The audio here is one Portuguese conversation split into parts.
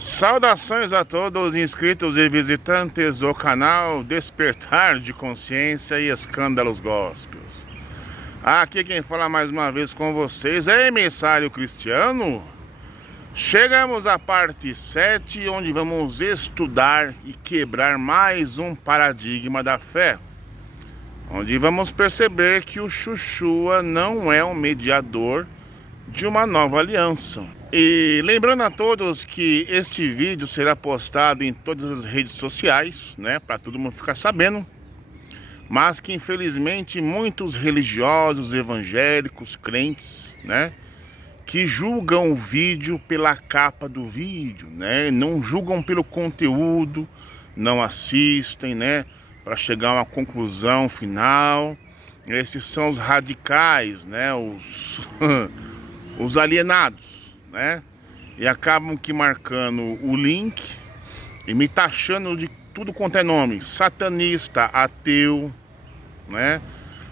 Saudações a todos os inscritos e visitantes do canal Despertar de Consciência e Escândalos Gospels. Aqui quem fala mais uma vez com vocês é emissário Cristiano. Chegamos à parte 7, onde vamos estudar e quebrar mais um paradigma da fé, onde vamos perceber que o Xuxua não é um mediador de uma nova aliança. E lembrando a todos que este vídeo será postado em todas as redes sociais, né, para todo mundo ficar sabendo, mas que infelizmente muitos religiosos, evangélicos, crentes, né, que julgam o vídeo pela capa do vídeo, né, não julgam pelo conteúdo, não assistem, né, para chegar a uma conclusão final. Esses são os radicais, né, os alienados, né? E acabam que marcando o link e me taxando de tudo quanto é nome, satanista, ateu, né?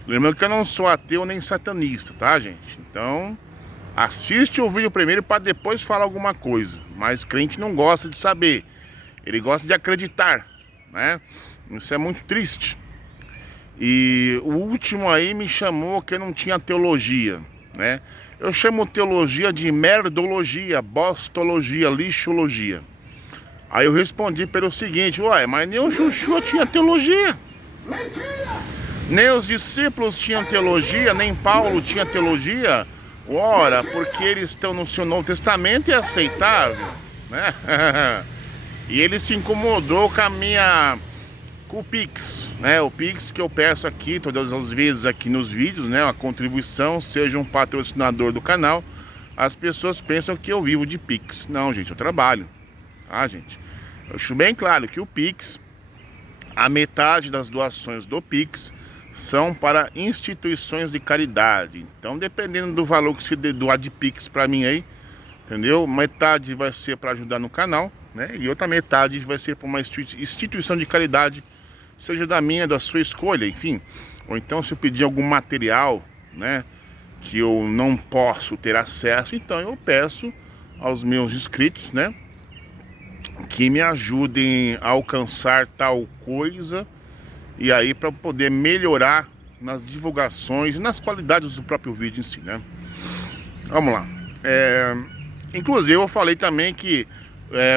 Lembrando que eu não sou ateu nem satanista, tá, gente? Então, assiste o vídeo primeiro para depois falar alguma coisa. Mas crente não gosta de saber, ele gosta de acreditar, né? Isso é muito triste. E o último aí me chamou que eu não tinha teologia, né? Eu chamo teologia de merdologia, bostologia, lixologia. Aí eu respondi pelo seguinte: ué, mas nem o Xuxua tinha teologia. Nem os discípulos tinham teologia, nem Paulo tinha teologia. Ora, porque eles estão no seu Novo Testamento, é aceitável, né? E ele se incomodou com o Pix, né? O Pix que eu peço aqui todas as vezes aqui nos vídeos, né? A contribuição, seja um patrocinador do canal. As pessoas pensam que eu vivo de Pix. Não, gente, eu trabalho. Ah, gente, eu acho bem claro que o Pix, a metade das doações do Pix são para instituições de caridade. Então, dependendo do valor que se doar de Pix para mim aí, entendeu? Metade vai ser para ajudar no canal, né? E outra metade vai ser para uma instituição de caridade, seja da minha, da sua escolha, enfim. Ou então se eu pedir algum material, né, que eu não posso ter acesso, então eu peço aos meus inscritos, né, que me ajudem a alcançar tal coisa, e aí para poder melhorar nas divulgações e nas qualidades do próprio vídeo em si, né. Vamos lá. Inclusive eu falei também que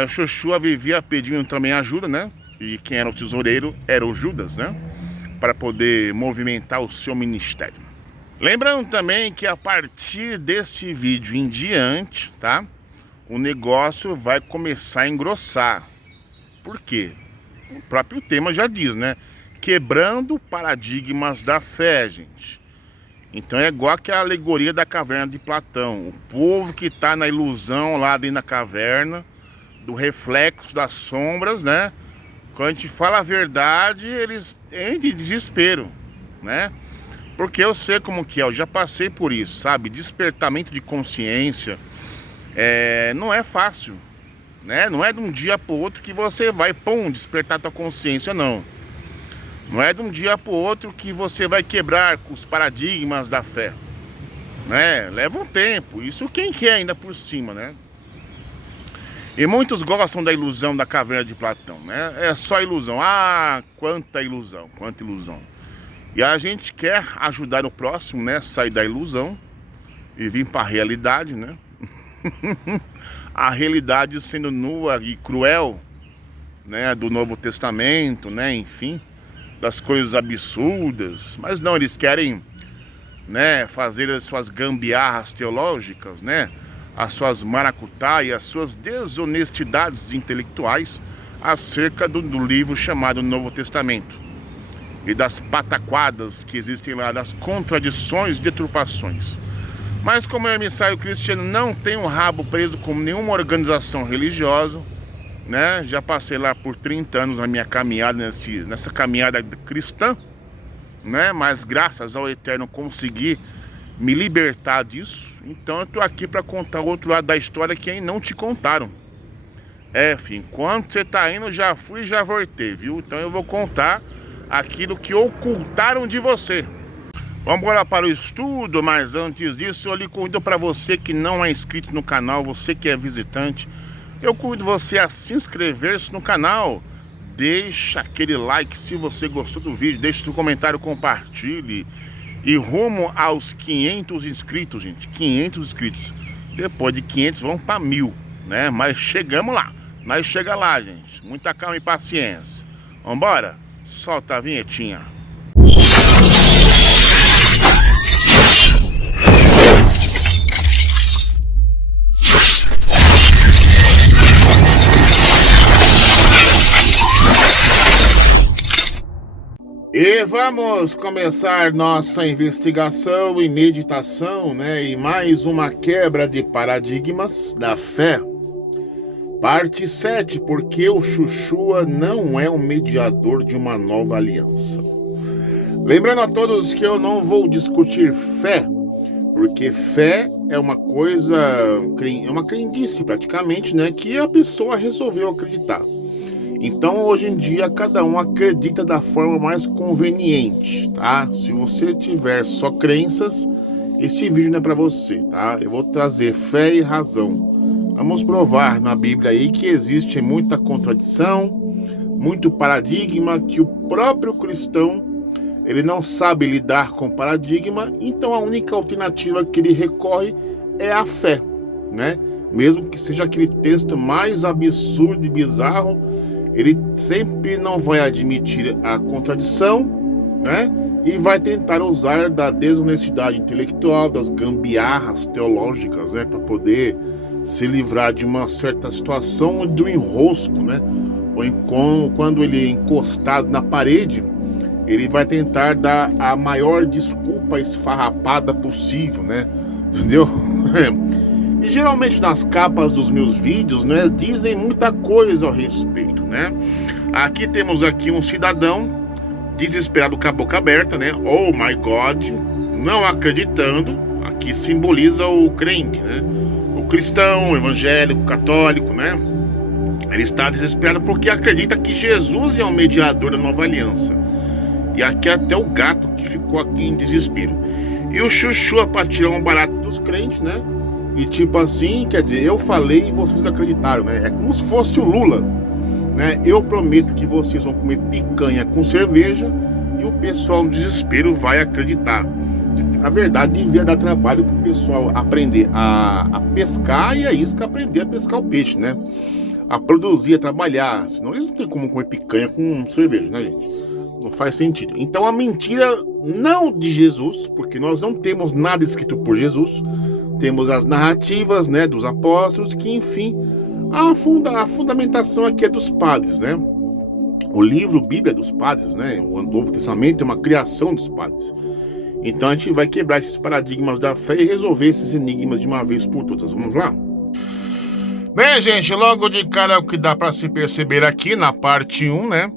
o Xuxua vivia pedindo também ajuda, né? E quem era o tesoureiro era o Judas, né? Para poder movimentar o seu ministério. Lembrando também que a partir deste vídeo em diante, tá? O negócio vai começar a engrossar. Por quê? O próprio tema já diz, né? Quebrando paradigmas da fé, gente. Então é igual aquela alegoria da caverna de Platão. O povo que está na ilusão lá dentro da caverna, do reflexo das sombras, né? Quando a gente fala a verdade, eles entram em desespero, né? Porque eu sei como que é, eu já passei por isso, sabe? Despertamento de consciência não é fácil, né? Não é de um dia para o outro que você vai, pum, despertar tua consciência, não. Não é de um dia para o outro que você vai quebrar os paradigmas da fé, né? Leva um tempo, isso quem quer ainda por cima, né? E muitos gostam da ilusão da caverna de Platão, né? É só ilusão. Ah, quanta ilusão, quanta ilusão. E a gente quer ajudar o próximo, né? Sair da ilusão e vir para a realidade, né? A realidade sendo nua e cruel, né? Do Novo Testamento, né? Enfim, das coisas absurdas. Mas não, eles querem, né, fazer as suas gambiarras teológicas, né? As suas maracutaias, as suas desonestidades de intelectuais acerca do livro chamado Novo Testamento e das pataquadas que existem lá, das contradições e deturpações. Mas como eu, emissário Cristiano, não tenho rabo preso com nenhuma organização religiosa, né? Já passei lá por 30 anos na minha caminhada, nessa caminhada cristã, né? Mas graças ao Eterno consegui me libertar disso. Então eu tô aqui para contar o outro lado da história que ainda não te contaram. Enfim, enquanto você tá indo, já fui e já voltei, viu? Então eu vou contar aquilo que ocultaram de você. Vamos agora para o estudo, mas antes disso eu lhe convido para você que não é inscrito no canal, você que é visitante, Eu convido você a se inscrever-se no canal. Deixa aquele like se você gostou do vídeo, deixa seu comentário, compartilhe. E rumo aos 500 inscritos, gente, 500 inscritos. Depois de 500 vão para 1000, né? Mas chegamos lá, nós chega lá, gente. Muita calma e paciência. Vambora? Solta a vinhetinha. E vamos começar nossa investigação e meditação, né? E mais uma quebra de paradigmas da fé. Parte 7, porque o Xuxua não é o mediador de uma nova aliança. Lembrando a todos que eu não vou discutir fé, porque fé é uma coisa, é uma crendice praticamente, né? Que a pessoa resolveu acreditar. Então, hoje em dia, cada um acredita da forma mais conveniente, tá? Se você tiver só crenças, este vídeo não é para você, tá? Eu vou trazer fé e razão. Vamos provar na Bíblia aí que existe muita contradição, muito paradigma, que o próprio cristão, ele não sabe lidar com paradigma, então a única alternativa que ele recorre é a fé, né? Mesmo que seja aquele texto mais absurdo e bizarro, ele sempre não vai admitir a contradição, né? E vai tentar usar da desonestidade intelectual, das gambiarras teológicas, né? Para poder se livrar de uma certa situação, de um enrosco, né? Ou quando ele é encostado na parede, ele vai tentar dar a maior desculpa esfarrapada possível, né? Entendeu? E geralmente nas capas dos meus vídeos, né, dizem muita coisa ao respeito, né? Aqui temos um cidadão desesperado com a boca aberta, né? Oh my God, não acreditando. Aqui simboliza o crente, né? O cristão, o evangélico, o católico, né? Ele está desesperado porque acredita que Jesus é o mediador da nova aliança. E aqui até o gato que ficou aqui em desespero. E o Xuxua para tirar um barato dos crentes, né? E tipo assim, quer dizer, eu falei e vocês acreditaram, né? É como se fosse o Lula, né? Eu prometo que vocês vão comer picanha com cerveja e o pessoal no desespero vai acreditar. Na verdade, devia dar trabalho pro pessoal aprender a pescar e a isca aprender a pescar o peixe, né? A produzir, a trabalhar. Senão eles não tem como comer picanha com cerveja, né, gente? Não faz sentido. Então a mentira não de Jesus, porque nós não temos nada escrito por Jesus. Temos as narrativas, né, dos apóstolos, que enfim, a fundamentação aqui é dos padres, né? O livro Bíblia é dos padres, né? O Novo Testamento é uma criação dos padres. Então a gente vai quebrar esses paradigmas da fé e resolver esses enigmas de uma vez por todas. Vamos lá? Bem, gente, logo de cara o que dá para se perceber aqui na parte 1, né?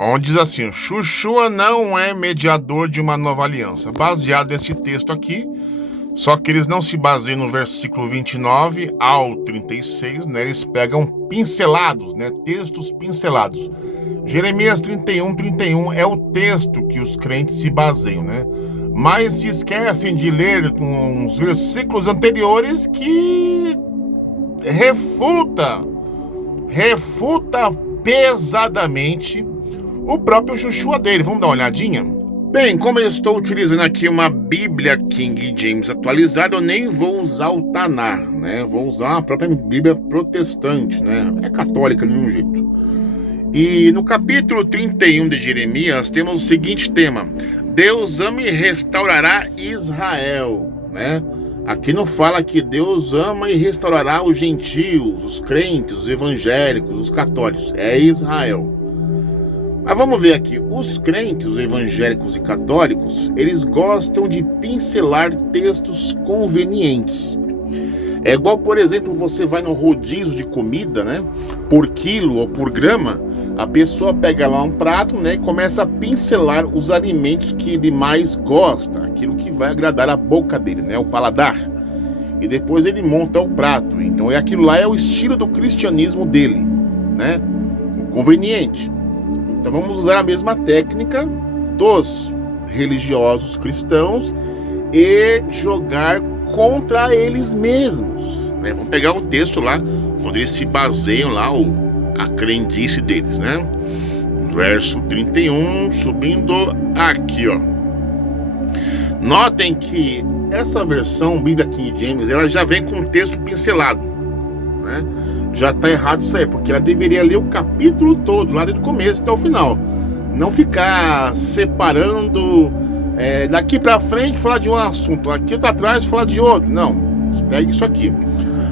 Onde diz assim: Xuxua não é mediador de uma nova aliança. Baseado nesse texto aqui, só que eles não se baseiam no versículo 29 ao 36, né? Eles pegam pincelados, né? Textos pincelados. Jeremias 31 é o texto que os crentes se baseiam, né? Mas se esquecem de ler uns versículos anteriores que refuta pesadamente o próprio Xuxua dele. Vamos dar uma olhadinha? Bem, como eu estou utilizando aqui uma Bíblia King James atualizada, eu nem vou usar o Taná, né? Vou usar a própria Bíblia protestante, né? É católica de um jeito. E no capítulo 31 de Jeremias temos o seguinte tema: Deus ama e restaurará Israel, né? Aqui não fala que Deus ama e restaurará os gentios, os crentes, os evangélicos, os católicos. É Israel. Mas vamos ver aqui, os crentes, os evangélicos e católicos, eles gostam de pincelar textos convenientes. É igual, por exemplo, você vai no rodízio de comida, né? Por quilo ou por grama, a pessoa pega lá um prato, né? E começa a pincelar os alimentos que ele mais gosta, aquilo que vai agradar a boca dele, né? O paladar. E depois ele monta o prato. Então aquilo lá é o estilo do cristianismo dele, né? O conveniente. Então vamos usar a mesma técnica dos religiosos cristãos e jogar contra eles mesmos, né? Vamos pegar o texto lá, onde eles se baseiam lá a crendice deles, né? Verso 31, subindo aqui, ó. Notem que essa versão Bíblia King James, ela já vem com o texto pincelado, né? Já tá errado isso aí, porque ela deveria ler o capítulo todo, lá desde o começo até o final. Não ficar separando, daqui pra frente falar de um assunto, aqui pra trás falar de outro. Não, pegue isso aqui.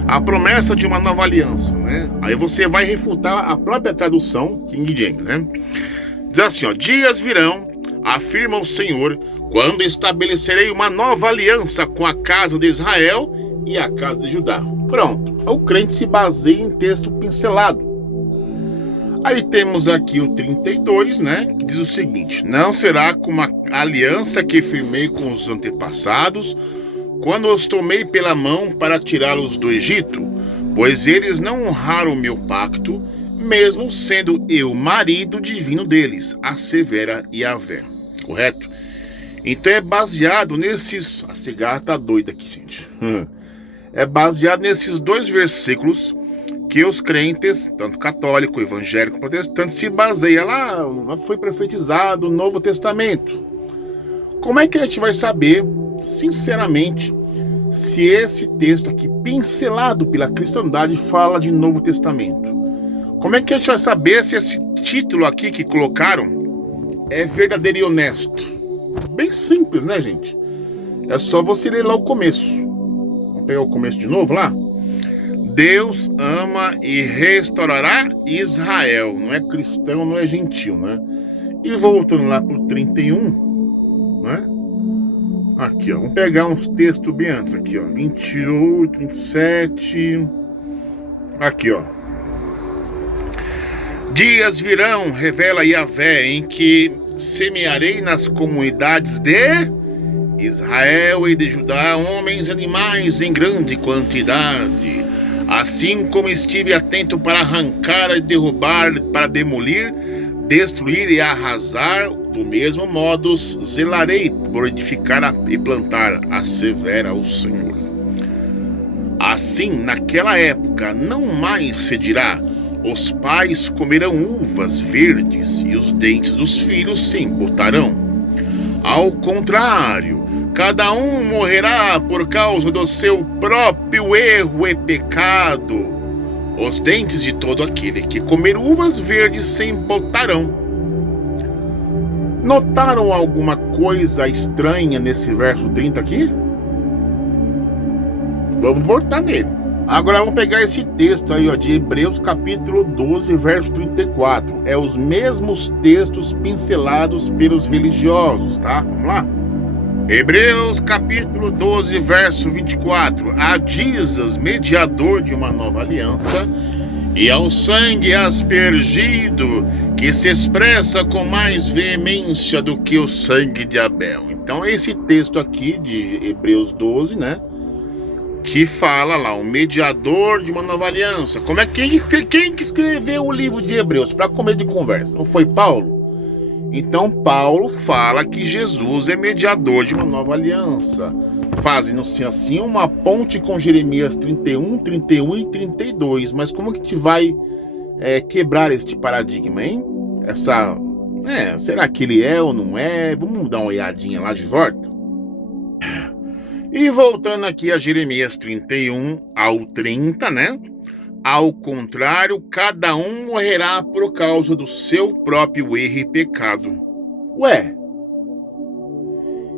A promessa de uma nova aliança, né? Aí você vai refutar a própria tradução King James, né? Diz assim, ó: dias virão, afirma o Senhor, quando estabelecerei uma nova aliança com a casa de Israel e a casa de Judá. Pronto. O crente se baseia em texto pincelado. Aí temos aqui o 32, né? Que diz o seguinte: não será como a aliança que firmei com os antepassados, quando os tomei pela mão para tirá-los do Egito, pois eles não honraram o meu pacto, mesmo sendo eu marido divino deles, assevera Yahvé. Correto? Então é baseado nesses... A cigarra tá doida aqui, gente. É baseado nesses dois versículos que os crentes, tanto católico, evangélico, protestante, se baseiam lá. Foi profetizado o Novo Testamento. Como é que a gente vai saber, sinceramente, se esse texto aqui, pincelado pela cristandade, fala de Novo Testamento? Como é que a gente vai saber se esse título aqui que colocaram é verdadeiro e honesto? Bem simples, né, gente? É só você ler lá o começo. Vamos pegar o começo de novo lá? Deus ama e restaurará Israel. Não é cristão, não é gentil, né? E voltando lá pro 31, né? Aqui, ó. Vamos pegar uns textos bem antes aqui, ó. 28, 27. Aqui, ó. Dias virão, revela Yahvé, em que semearei nas comunidades de Israel e de Judá homens e animais em grande quantidade. Assim como estive atento para arrancar e derrubar, para demolir, destruir e arrasar, do mesmo modo zelarei por edificar e plantar, assevera o Senhor. Assim, naquela época, não mais se dirá: os pais comerão uvas verdes e os dentes dos filhos se embotarão. Ao contrário, cada um morrerá por causa do seu próprio erro e pecado. Os dentes de todo aquele que comer uvas verdes se embotarão. Notaram alguma coisa estranha nesse verso 30 aqui? Vamos voltar nele. Agora vamos pegar esse texto aí, ó, de Hebreus capítulo 12, verso 34. É os mesmos textos pincelados pelos religiosos, tá? Vamos lá? Hebreus capítulo 12, verso 24. A Jesus, mediador de uma nova aliança, e ao sangue aspergido, que se expressa com mais veemência do que o sangue de Abel. Então esse texto aqui de Hebreus 12, né? Que fala lá, o mediador de uma nova aliança. Como é quem que escreveu o livro de Hebreus para comer de conversa? Não foi Paulo? Então Paulo fala que Jesus é mediador de uma nova aliança, fazendo-se assim uma ponte com Jeremias 31, 31 e 32. Mas como que a gente vai quebrar este paradigma, hein? Será que ele é ou não é? Vamos dar uma olhadinha lá de volta. E voltando aqui a Jeremias 31 ao 30, né? Ao contrário, cada um morrerá por causa do seu próprio erro e pecado. Ué,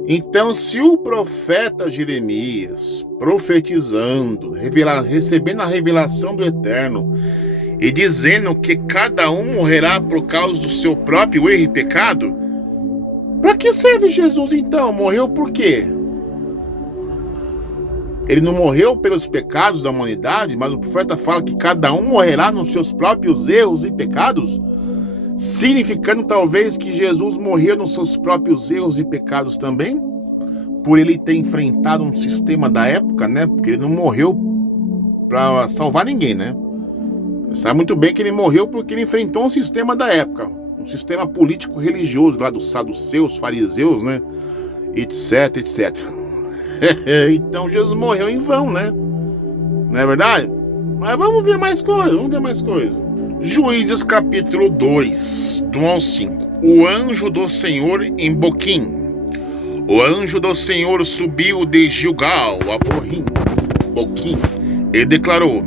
então se o profeta Jeremias, profetizando, recebendo a revelação do Eterno, e dizendo que cada um morrerá por causa do seu próprio erro e pecado, para que serve Jesus então? Morreu por quê? Ele não morreu pelos pecados da humanidade, mas o profeta fala que cada um morrerá nos seus próprios erros e pecados, significando talvez que Jesus morreu nos seus próprios erros e pecados também, por ele ter enfrentado um sistema da época, né? Porque ele não morreu para salvar ninguém, né? Você sabe muito bem que ele morreu porque ele enfrentou um sistema da época, um sistema político religioso lá dos saduceus, fariseus, né? Etc, etc. Então Jesus morreu em vão, né? Não é verdade? Mas vamos ver mais coisa. Juízes capítulo 2, do 1 ao 5. O anjo do Senhor em Boquim. O anjo do Senhor subiu de Gilgal a Boquim, e declarou: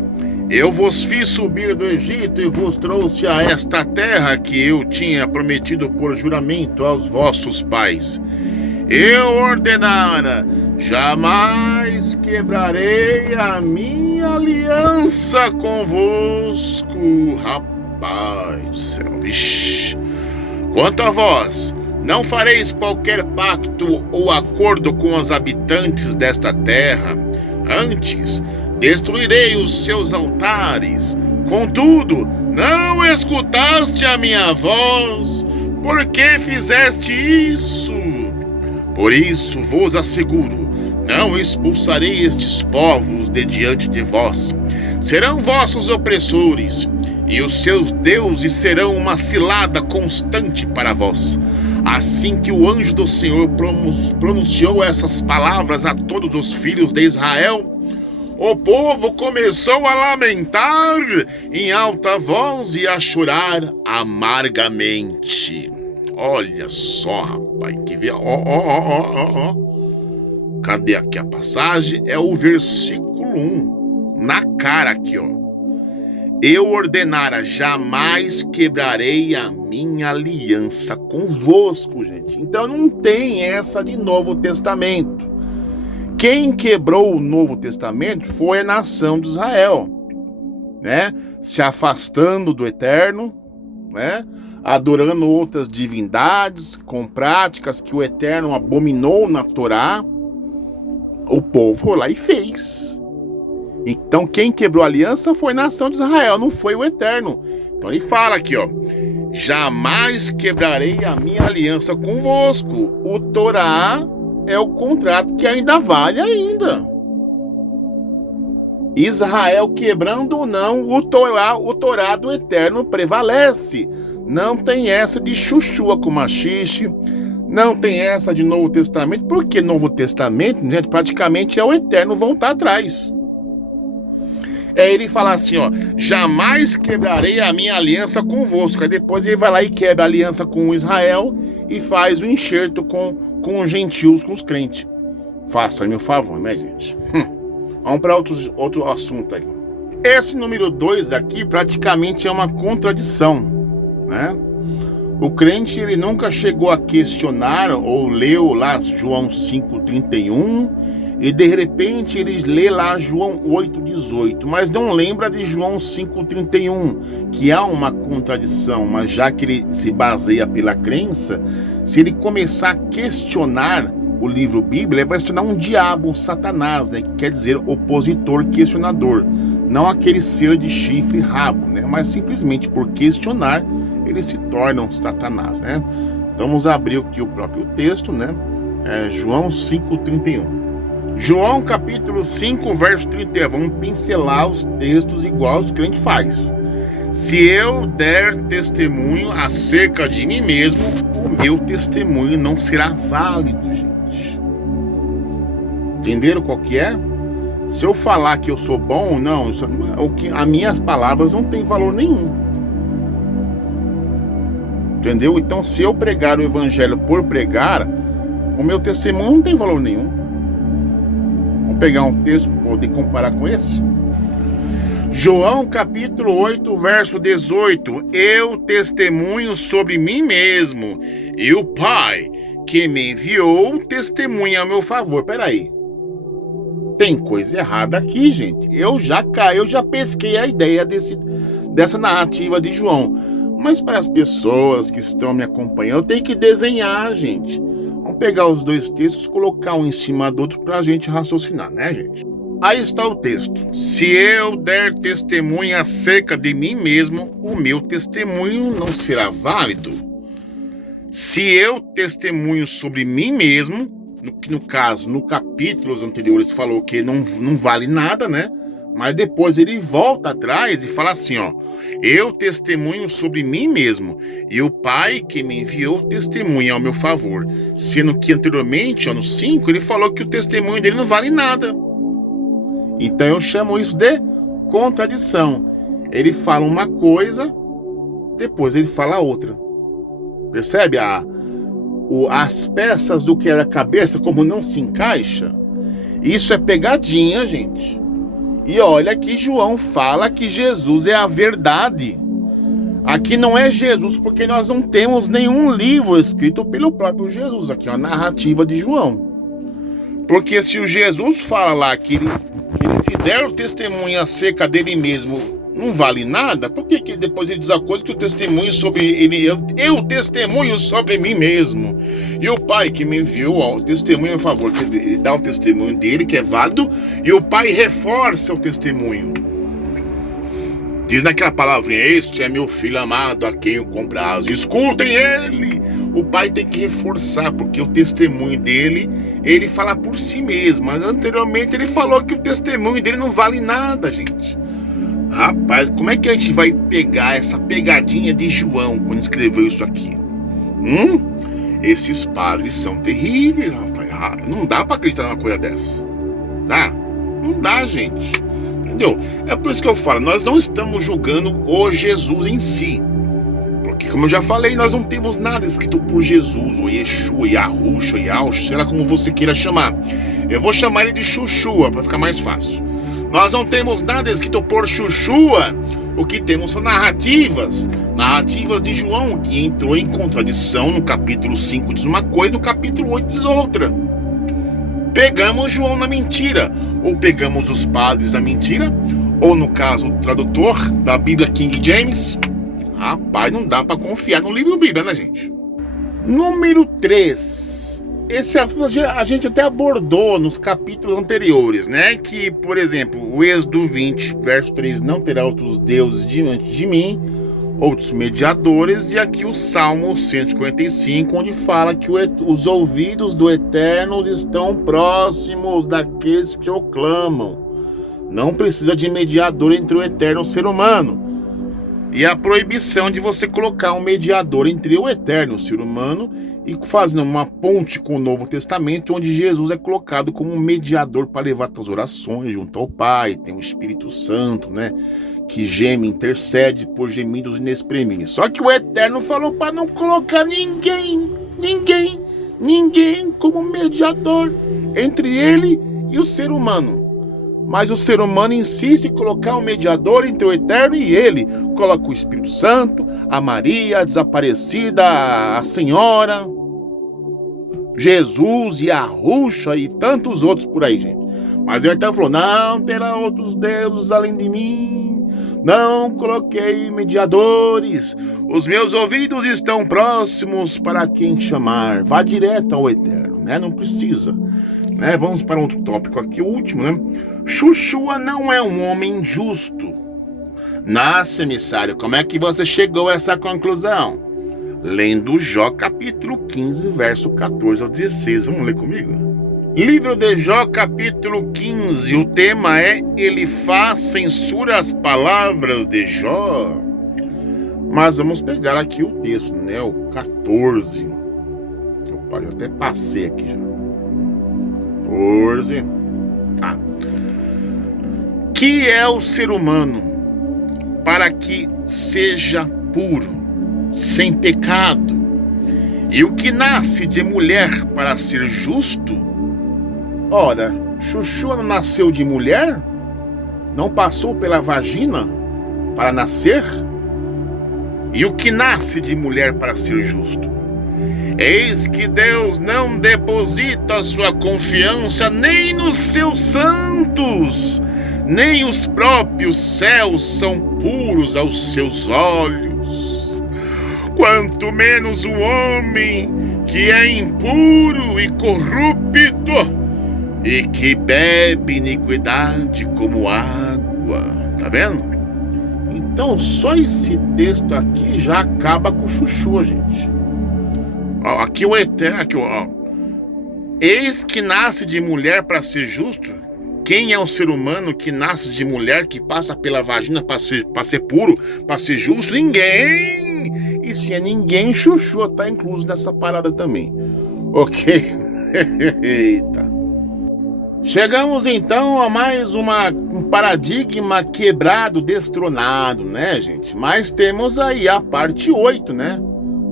eu vos fiz subir do Egito e vos trouxe a esta terra que eu tinha prometido por juramento aos vossos pais. Eu ordenara: jamais quebrarei a minha aliança convosco. Rapaz do céu, vixi. Quanto a vós, não fareis qualquer pacto ou acordo com os habitantes desta terra. Antes, destruirei os seus altares. Contudo, não escutaste a minha voz. Por que fizeste isso? Por isso vos asseguro, não expulsarei estes povos de diante de vós. Serão vossos opressores, e os seus deuses serão uma cilada constante para vós. Assim que o anjo do Senhor pronunciou essas palavras a todos os filhos de Israel, o povo começou a lamentar em alta voz e a chorar amargamente. Olha só, rapaz, que vê, ó. Cadê aqui a passagem? É o versículo 1, na cara aqui, ó. Eu ordenara: jamais quebrarei a minha aliança convosco, gente. Então não tem essa de Novo Testamento. Quem quebrou o Novo Testamento foi a nação de Israel, né? Se afastando do Eterno, né? Adorando outras divindades, com práticas que o Eterno abominou na Torá. O povo foi lá e fez. Então quem quebrou a aliança foi a nação de Israel, não foi o Eterno. Então ele fala aqui, ó: jamais quebrarei a minha aliança convosco. O Torá é o contrato que ainda vale ainda. Israel quebrando ou não, o Torá do Eterno prevalece. Não tem essa de chuchua com machixe, não tem essa de Novo Testamento, porque Novo Testamento, gente, praticamente é o Eterno voltar atrás. É ele falar assim, ó: jamais quebrarei a minha aliança convosco. Aí depois ele vai lá e quebra a aliança com Israel e faz o enxerto com os gentios, com os crentes. Faça-me o favor, né, gente? Vamos para outro assunto aí. Esse número 2 aqui praticamente é uma contradição, né? O crente, ele nunca chegou a questionar ou leu lá João 5,31 e de repente ele lê lá João 8,18, mas não lembra de João 5,31, que há uma contradição. Mas já que ele se baseia pela crença, se ele começar a questionar o livro Bíblia, ele vai se tornar um diabo, um satanás, né? Que quer dizer opositor, questionador. Não aquele ser de chifre e rabo, né? Mas simplesmente por questionar, ele se torna um satanás, né? Então vamos abrir aqui o próprio texto, né? João 5,31. João capítulo 5, verso 31. Vamos pincelar os textos igual os crentes faz. Se eu der testemunho acerca de mim mesmo, o meu testemunho não será válido, gente. Entenderam qual que é? Se eu falar que eu sou bom, não, as minhas palavras não têm valor nenhum. Entendeu? Então, se eu pregar o evangelho por pregar, o meu testemunho não tem valor nenhum. Vamos pegar um texto para poder comparar com esse? João capítulo 8, verso 18. Eu testemunho sobre mim mesmo, e o Pai que me enviou testemunha a meu favor. Peraí, tem coisa errada aqui, gente. Eu já pesquei a ideia dessa narrativa de João. Mas para as pessoas que estão me acompanhando, eu tenho que desenhar, gente. Vamos pegar os dois textos, colocar um em cima do outro para a gente raciocinar, né, gente? Aí está o texto. Se eu der testemunho acerca de mim mesmo, o meu testemunho não será válido. Se eu testemunho sobre mim mesmo, no caso, no capítulos anteriores falou que não vale nada, né? Mas depois ele volta atrás e fala assim, ó: eu testemunho sobre mim mesmo, e o Pai que me enviou testemunha ao meu favor. Sendo que anteriormente, ó, no 5, ele falou que o testemunho dele não vale nada. Então eu chamo isso de contradição. Ele fala uma coisa, depois ele fala outra. Percebe? As peças do quebra-cabeça, como não se encaixa. Isso é pegadinha, gente. E olha que João fala que Jesus é a verdade. Aqui não é Jesus, porque nós não temos nenhum livro escrito pelo próprio Jesus. Aqui é uma narrativa de João. Porque se o Jesus fala lá que ele se der o testemunho acerca dele mesmo não vale nada, por que depois ele diz a coisa que o testemunho sobre ele, eu testemunho sobre mim mesmo, e o Pai que me enviou o testemunho a favor, ele dá o testemunho dele que é válido, e o Pai reforça o testemunho. Diz naquela palavrinha: este é meu filho amado, a quem eu comprazo, escutem ele. O Pai tem que reforçar, porque o testemunho dele, ele fala por si mesmo, mas anteriormente ele falou que o testemunho dele não vale nada, gente. Rapaz, como é que a gente vai pegar essa pegadinha de João quando escreveu isso aqui? Esses padres são terríveis, rapaz. Não dá pra acreditar numa coisa dessa. Tá? Não dá, gente. Entendeu? É por isso que eu falo, nós não estamos julgando o Jesus em si. Porque, como eu já falei, nós não temos nada escrito por Jesus, ou Yeshua, Yahushua, Yaush, sei lá como você queira chamar. Eu vou chamar ele de Chuchua, para ficar mais fácil. Nós não temos nada escrito por Chuchua. O que temos são narrativas de João, que entrou em contradição. No capítulo 5 diz uma coisa, no capítulo 8 diz outra. Pegamos João na mentira, ou pegamos os padres na mentira, ou no caso o tradutor da Bíblia King James. Rapaz, não dá para confiar no livro Bíblia, né, gente? Número 3. Esse assunto a gente até abordou nos capítulos anteriores, né? Que, por exemplo, o Êxodo 20, verso 3, não terá outros deuses diante de mim, outros mediadores, e aqui o Salmo 145, onde fala que os ouvidos do Eterno estão próximos daqueles que o clamam. Não precisa de mediador entre o Eterno e o ser humano. E a proibição de você colocar um mediador entre o Eterno e o ser humano, e fazendo uma ponte com o Novo Testamento, onde Jesus é colocado como um mediador para levar as orações junto ao Pai. Tem o Espírito Santo, né, que geme, intercede por gemidos inexprimíveis. Só que o Eterno falou para não colocar ninguém como mediador entre ele e o ser humano. Mas o ser humano insiste em colocar um mediador entre o Eterno e ele. Coloca o Espírito Santo, a Maria, a desaparecida, a Senhora, Jesus, Yahushua e tantos outros por aí, gente. Mas o Eterno falou: não terá outros deuses além de mim. Não coloquei mediadores. Os meus ouvidos estão próximos para quem chamar. Vá direto ao Eterno, né? Não precisa. Né? Vamos para outro tópico aqui, o último, né? Chuchua não é um homem justo. Nossa, emissário, como é que você chegou a essa conclusão? Lendo Jó capítulo 15, verso 14 ao 16. Vamos ler comigo? Livro de Jó capítulo 15. O tema é: Elifaz censura as palavras de Jó. Mas vamos pegar aqui o texto, né? O 14. Opa, eu até passei aqui já. 14. Que é o ser humano para que seja puro, sem pecado, e o que nasce de mulher para ser justo? Ora, Chuchua não nasceu de mulher? Não passou pela vagina para nascer? E o que nasce de mulher para ser justo? Eis que Deus não deposita sua confiança nem nos seus santos, nem os próprios céus são puros aos seus olhos. Quanto menos o homem que é impuro e corrupto e que bebe iniquidade como água. Tá vendo? Então só esse texto aqui já acaba com o Chuchua, gente. Ó, aqui o Eterno, aqui, ó. Eis que nasce de mulher para ser justo. Quem é o ser humano que nasce de mulher, que passa pela vagina para ser puro, para ser justo? Ninguém! E se é ninguém, Chuchua tá incluso nessa parada também. Ok? Eita. Chegamos então a mais um paradigma quebrado, destronado, né, gente? Mas temos aí a parte 8, né?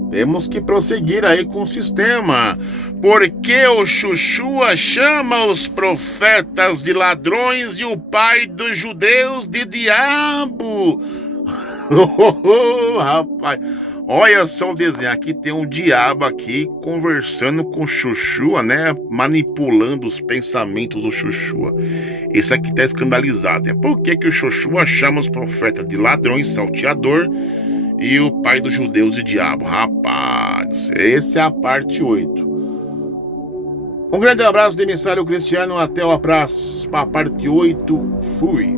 Temos que prosseguir aí com o sistema. Porque o Xuxua chama os profetas de ladrões e o pai dos judeus de diabo. Rapaz, olha só o desenho. Aqui tem um diabo aqui conversando com o Xuxua, né? Manipulando os pensamentos do Xuxua. Esse aqui tá escandalizado, né? Por que o Xuxua chama os profetas de ladrões, salteador e o pai dos judeus de diabo? Rapaz, essa é a parte 8. Um grande abraço do emissário Cristiano. Até a próxima parte 8. Fui.